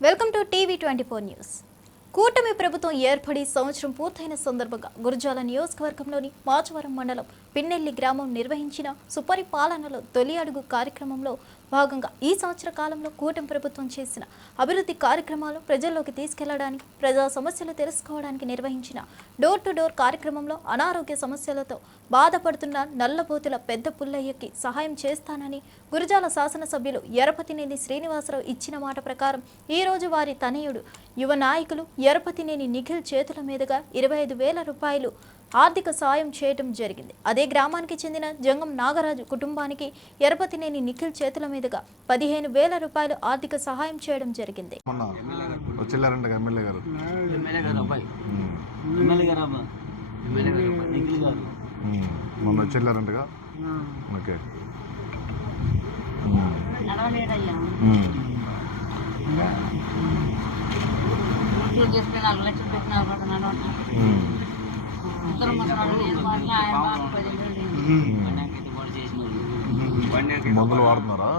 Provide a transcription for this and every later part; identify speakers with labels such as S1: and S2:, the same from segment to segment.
S1: Welcome to TV twenty four news. కూటమి ప్రభుత్వం ఏర్పడి సంవత్సరం పూర్తయిన సందర్భంగా గురజాల నియోజకవర్గంలోని మాచవరం మండలం పిన్నెల్లి గ్రామం నిర్వహించిన సుపరిపాలనలో తొలి అడుగు కార్యక్రమంలో భాగంగా ఈ సంవత్సర కాలంలో కూటమి ప్రభుత్వం చేసిన అభివృద్ధి కార్యక్రమాలు ప్రజల్లోకి తీసుకెళ్ళడానికి ప్రజా సమస్యలు తెలుసుకోవడానికి నిర్వహించిన డోర్ టు డోర్ కార్యక్రమంలో అనారోగ్య సమస్యలతో బాధపడుతున్న నల్లబోతుల పెద్ద పుల్లయ్యకి సహాయం చేస్తానని గురజాల శాసనసభ్యులు ఎరపతినేని శ్రీనివాసరావు ఇచ్చిన మాట ప్రకారం ఈ రోజు వారి తనయుడు యువ నాయకులు ఎరపతినేని నిఖిల్ చేతుల మీదుగా ఇరవై ఐదు వేల రూపాయలు ఆర్థిక సాయం చేయటం జరిగింది. అదే గ్రామానికి చెందిన జంగం నాగరాజు కుటుంబానికి ఎరపతినేని నిఖిల్ చేతుల మీదుగా పదిహేను వేల రూపాయలు ఆర్థిక సహాయం చేయడం జరిగింది.
S2: మొన్న వచ్చేళ్ళారంటగా ఓకే.
S3: నాలుగు లక్షలు పెట్టినా
S2: మందులు వాడుతున్నారా.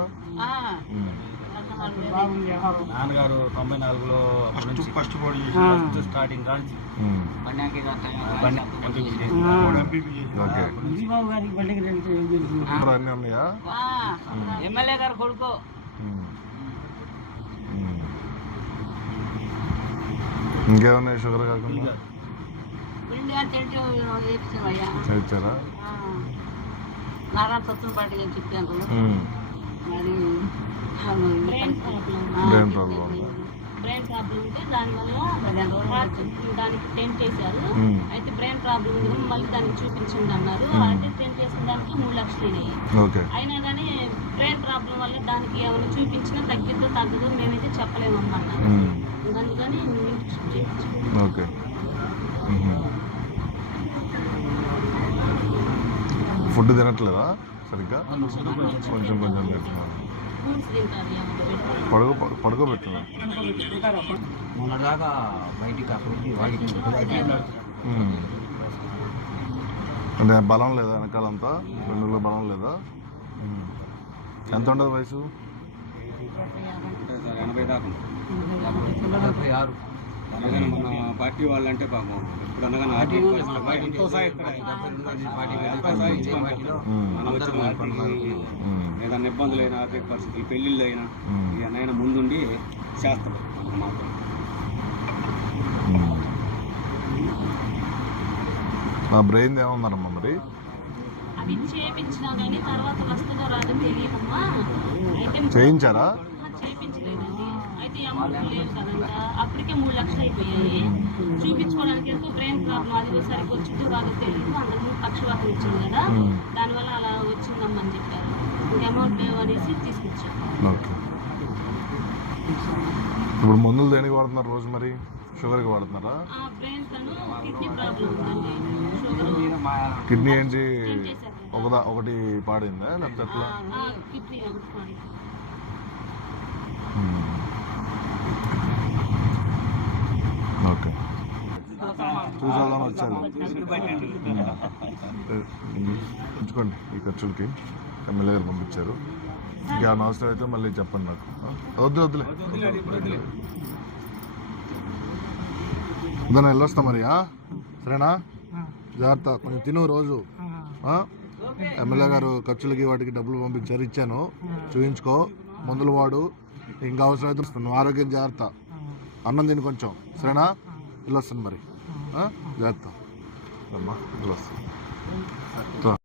S4: నాన్నగారు తొంభై నాలుగులో first first starting Kanchi
S3: MLA గారు కొడుకు.
S2: ఇంకేమున్నాయి షుగర్ కాకుండా? ఇచ్చారా
S3: నారాయణ సత్తుల పాటి చెప్పాను. మరి
S2: బ్రెయిన్ ప్రాబ్లం
S5: బ్రెయిన్ ప్రాబ్లం ఉంటే దానివల్ల దానికి టెంట్ చేశారు. అయితే బ్రెయిన్ ప్రాబ్లం ఉంది మళ్ళీ దానికి చూపించండి అన్నారు అంటే టెంట్ చేసిన దానికి మూడు లక్షలు అయినాయి.
S2: ఓకే.
S5: అయినా కానీ బ్రెయిన్ ప్రాబ్లం వల్ల దానికి ఏమైనా చూపించినా తగ్గిద్దో తగ్గదో మేమైతే చెప్పలేమమ్మన్నారు. అందుకని
S2: ఓకే. ఫుడ్ తినట్లేదా సరిగ్గా? కొంచెం కొంచెం తింటున్నాను. పడుకో మ్మ్. అంటే బలం లేదా వెనకాలంతా? వెన్నులో బలం లేదా. ఎంత ఉండదు వయసు?
S4: ఎనభై దాకా
S6: డెబ్బై ఆరు.
S4: అనగానే మన పార్టీ వాళ్ళంటే పాపం ఇప్పుడు అనగానే ఎంతో. ఏదైనా ఇబ్బందులు అయినా ఆర్థిక పరిస్థితులు పెళ్ళిళ్ళు అయినా. ఏదైనా ముందుండి చేస్తాడు మాత్రం
S2: మ్మ్. నా బ్రెయిన్ ఏమన్నారమ్మా మరి?
S5: అవి చేపించినా కానీ తర్వాత వస్తుందో రాదో తెలియదమ్మా. అయితే
S2: చేయించారా?
S5: అయితే అమౌంట్ లేదు కదంట. అప్పటికే మూడు లక్షలు అయిపోయాయి. చూపించుకోవడానికి ఎంతో బ్రెయిన్ ప్రాబ్లం అది సరిగ్గా వచ్చిందో కాదో తెలియదు అంతకుముందు పక్షవాతం వచ్చింది కదా. దానివల్ల అలా వచ్చిందమ్మని చెప్పారు. అమౌంట్ లేవు అనేసి తీసుకొచ్చాం
S2: ఇప్పుడు మందులు దేనికి వాడుతున్నారు రోజు మరి? షుగర్కి వాడుతున్నారా?
S5: కిడ్నీ
S2: ఏంటి? ఒకదా ఒకటి పాడిందా? లేకపోతే ఎట్లా
S5: కిడ్నీ ఒకటి పడింది.
S2: మ్మ్. ఓకే చూసేద్దాం వచ్చాను. మ్మ్. ఉంచుకోండి ఈ ఖర్చులకి. ఎమ్మెల్యే గారు పంపించారు. ఇంకా అవసరం అయితే మళ్ళీ చెప్పండి నాకు? వద్దు వద్దులే. దాన్ని వెళ్ళొస్తా మరి? సరేనా? జాగ్రత్త కొంచెం తిను రోజు? ఎమ్మెల్యే గారు ఖర్చులకి వాటికి డబ్బులు పంపించారు ఇచ్చాను. చూయించుకో మందులు వాడు. ఇంకా అవసరం అయితే వస్తాను. ఆరోగ్యం జాగ్రత్త. అన్నం తిని కొంచెం. సరేనా? వెళ్ళొస్తాను మరి. ఆ? జాగ్రత్త అమ్మా వెళ్ళొస్తాను